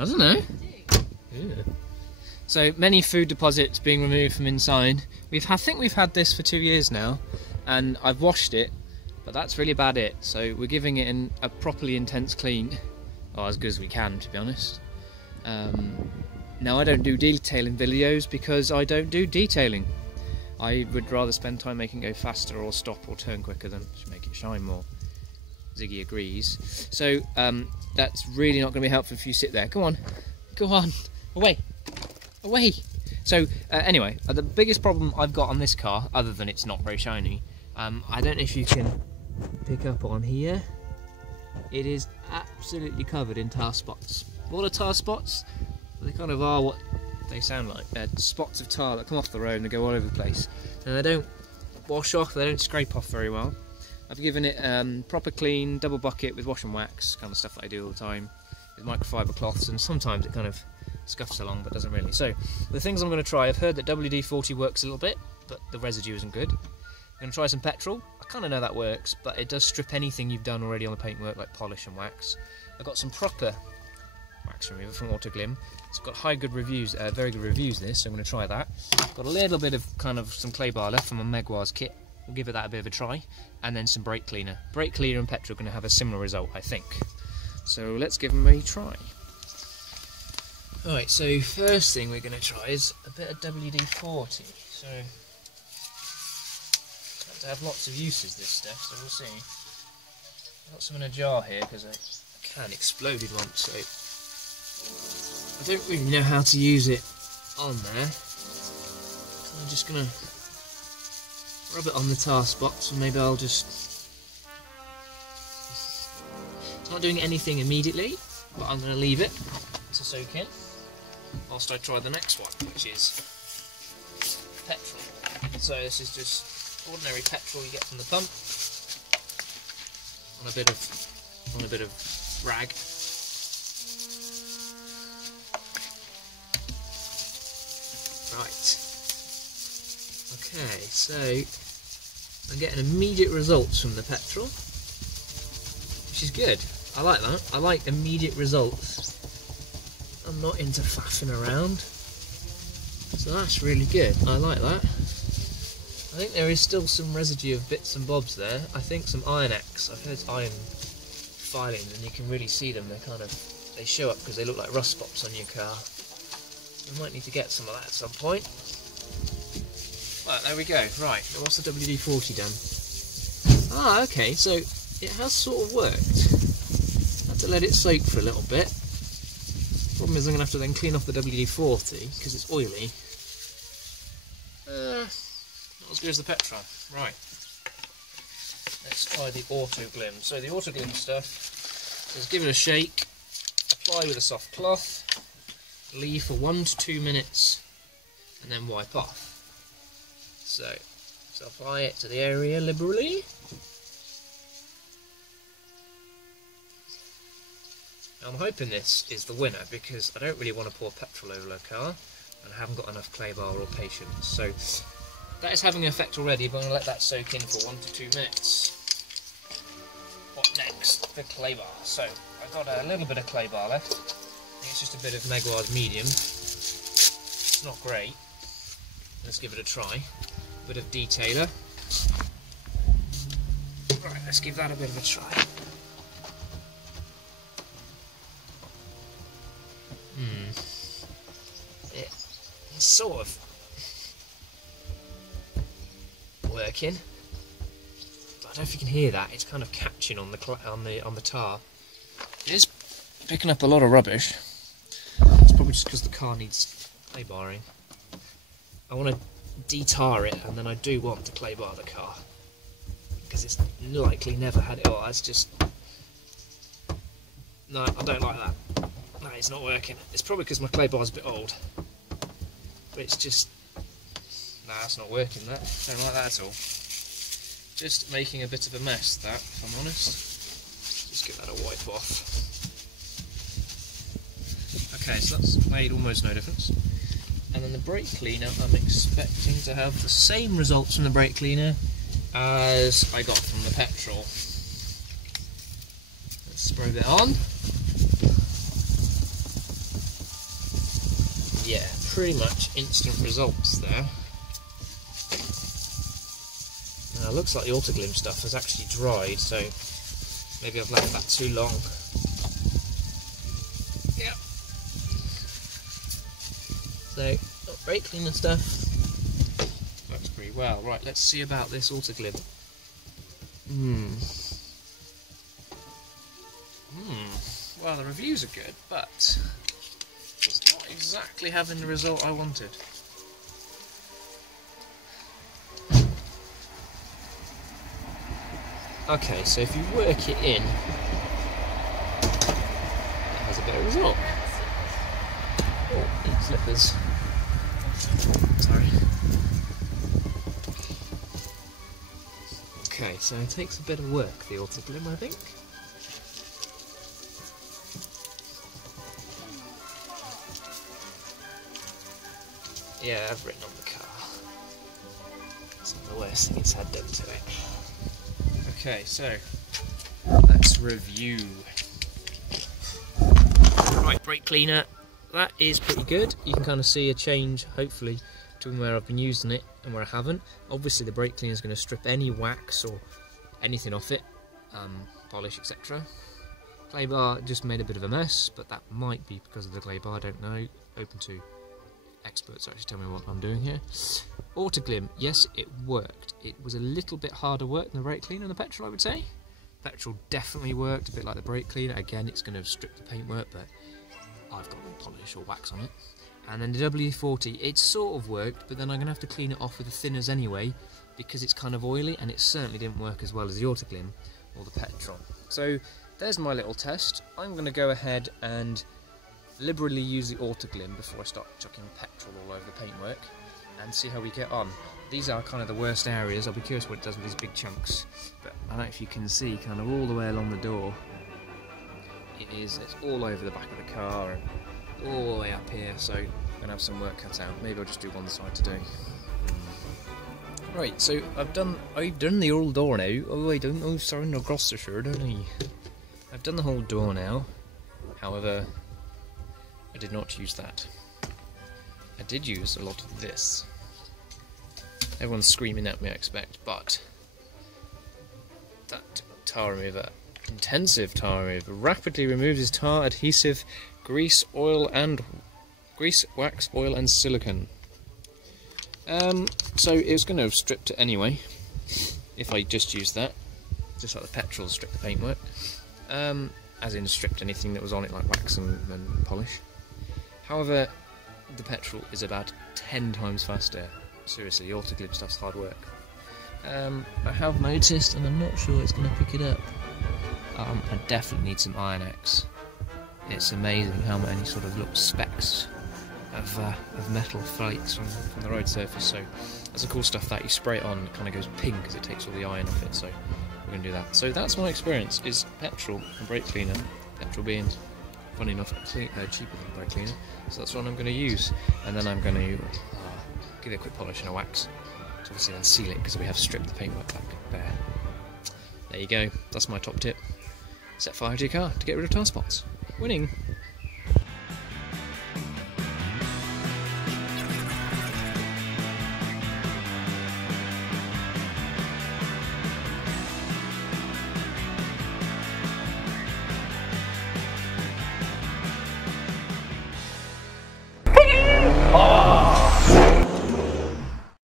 I don't know. Yeah. So many food deposits being removed from inside. I think we've had this for 2 years now, and I've washed it, but that's really about it. So we're giving it a properly intense clean, or as good as we can, to be honest. Now I don't do detailing videos because I don't do detailing. I would rather spend time making it go faster or stop or turn quicker than to make it shine more. Ziggy agrees. So that's really not going to be helpful if you sit there. Go on, away, away. So anyway, the biggest problem I've got on this car, other than it's not very shiny, I don't know if you can pick up on here. It is absolutely covered in tar spots. What are tar spots? They kind of are what they sound like. They're spots of tar that come off the road and they go all over the place. And they don't wash off, they don't scrape off very well. I've given it proper clean, double bucket with wash and wax, kind of stuff that I do all the time, with microfiber cloths, and sometimes it kind of scuffs along but doesn't really. So the things I'm going to try, I've heard that WD-40 works a little bit, but the residue isn't good. I'm going to try some petrol. I kind of know that works, but it does strip anything you've done already on the paintwork, like polish and wax. I've got some proper wax remover from Autoglym. It's got very good reviews this, so I'm going to try that. Got a little bit of kind of some clay bar left from my Megwars kit. We'll give that a bit of a try. And then some brake cleaner. Brake cleaner and petrol are going to have a similar result, I think. So let's give them a try. Alright, so first thing we're going to try is a bit of WD-40. So, to have lots of uses, this stuff, so we'll see. I've got some in a jar here because a can exploded once, so I don't really know how to use it on there. So I'm just going to rub it on the tar spots, and maybe I'll just... It's not doing anything immediately, but I'm going to leave it to soak in whilst I try the next one, which is petrol. So this is just ordinary petrol you get from the pump on a bit of rag. Right. Okay, so I'm getting immediate results from the petrol, which is good. I like that. I like immediate results. I'm not into faffing around, so that's really good. I like that. I think there is still some residue of bits and bobs there. I think some iron X. I've heard iron filings, and you can really see them. They show up because they look like rust spots on your car. We might need to get some of that at some point. Right, there we go. Right, what's the WD-40 done? Ah, okay, so it has sort of worked. I had to let it soak for a little bit. Problem is I'm going to have to then clean off the WD-40 because it's oily. Not as good as the petrol. Right. Let's try the Autoglym. So the Autoglym stuff says give it a shake, apply with a soft cloth, leave for 1 to 2 minutes, and then wipe off. So apply it to the area liberally. I'm hoping this is the winner because I don't really want to pour petrol over a car and I haven't got enough clay bar or patience. So that is having an effect already, but I'm going to let that soak in for 1 to 2 minutes. What next? The clay bar. So I've got a little bit of clay bar left. I think it's just a bit of Megwars medium. It's not great. Let's give it a try. A bit of detailer. Right, let's give that a bit of a try. It's sort of working. I don't know if you can hear that. It's kind of catching on the tar. It is picking up a lot of rubbish. It's probably just because the car needs clay barring. I want to de-tar it, and then I do want to clay bar the car because it's likely never had it. Oh, that's just no. I don't like that. No, it's not working. It's probably because my clay bar's a bit old. But it's just... Nah, that's not working, that. Don't like that at all. Just making a bit of a mess, that, if I'm honest. Just give that a wipe off. Okay, so that's made almost no difference. And then the brake cleaner, I'm expecting to have the same results from the brake cleaner as I got from the petrol. Let's spray that on. Yeah, pretty much instant results there. Now it looks like the Autoglym stuff has actually dried, so maybe I've left that too long. Yeah. So, got brake cleaner stuff. Works pretty well. Right, let's see about this Autoglym. Well, the reviews are good, but it's not exactly having the result I wanted. Okay, so if you work it in, it has a better result. Oh, need flippers. Sorry. Okay, so it takes a bit of work, the Autoglym, I think. Yeah, I've written on the car. It's not the worst thing it's had done to it. Okay, so let's review. Right, brake cleaner. That is pretty good. You can kind of see a change, hopefully, between where I've been using it and where I haven't. Obviously, the brake cleaner is going to strip any wax or anything off it, polish, etc. Clay bar just made a bit of a mess, but that might be because of the clay bar. I don't know. Open to experts actually tell me what I'm doing here. Autoglym, yes, it worked. It was a little bit harder work than the brake cleaner and the petrol, I would say. Petrol definitely worked, a bit like the brake cleaner. Again, it's going to strip the paintwork, but I've got no polish or wax on it. And then the W40, it sort of worked, but then I'm going to have to clean it off with the thinners anyway, because it's kind of oily, and it certainly didn't work as well as the Autoglym or the petrol. So there's my little test. I'm going to go ahead and liberally use the Autoglym before I start chucking petrol all over the paintwork and see how we get on. These are kind of the worst areas. I'll be curious what it does with these big chunks, but I don't know if you can see kind of all the way along the door. It's all over the back of the car and all the way up here, so I'm going to have some work cut out. Maybe I'll just do one side today. Right, so I've done the whole door now. Oh, I don't know, sorry, no Gloucestershire, don't I? I've done the whole door now. However, I did not use that. I did use a lot of this. Everyone's screaming at me, I expect, but that tar remover, intensive tar remover, rapidly removes tar, adhesive, grease, wax, oil and silicone. So it was going to have stripped it anyway, if I just used that, just like the petrol stripped the paintwork, as in stripped anything that was on it like wax and polish. However, the petrol is about 10 times faster. Seriously, the Autoglym stuff's hard work. I have noticed, and I'm not sure it's going to pick it up, I definitely need some Iron X. It's amazing how many sort of little specks of metal flakes from the road surface. So that's the cool stuff that you spray it on, it kind of goes pink because it takes all the iron off it. So we're going to do that. So that's my experience, is petrol and brake cleaner. Petrol being, funny enough, cheaper than brake cleaner. So that's what I'm going to use, and then I'm going to give it a quick polish and a wax to obviously then seal it, because we have stripped the paintwork back bare. There you go, that's my top tip. Set fire to your car to get rid of tar spots. Winning!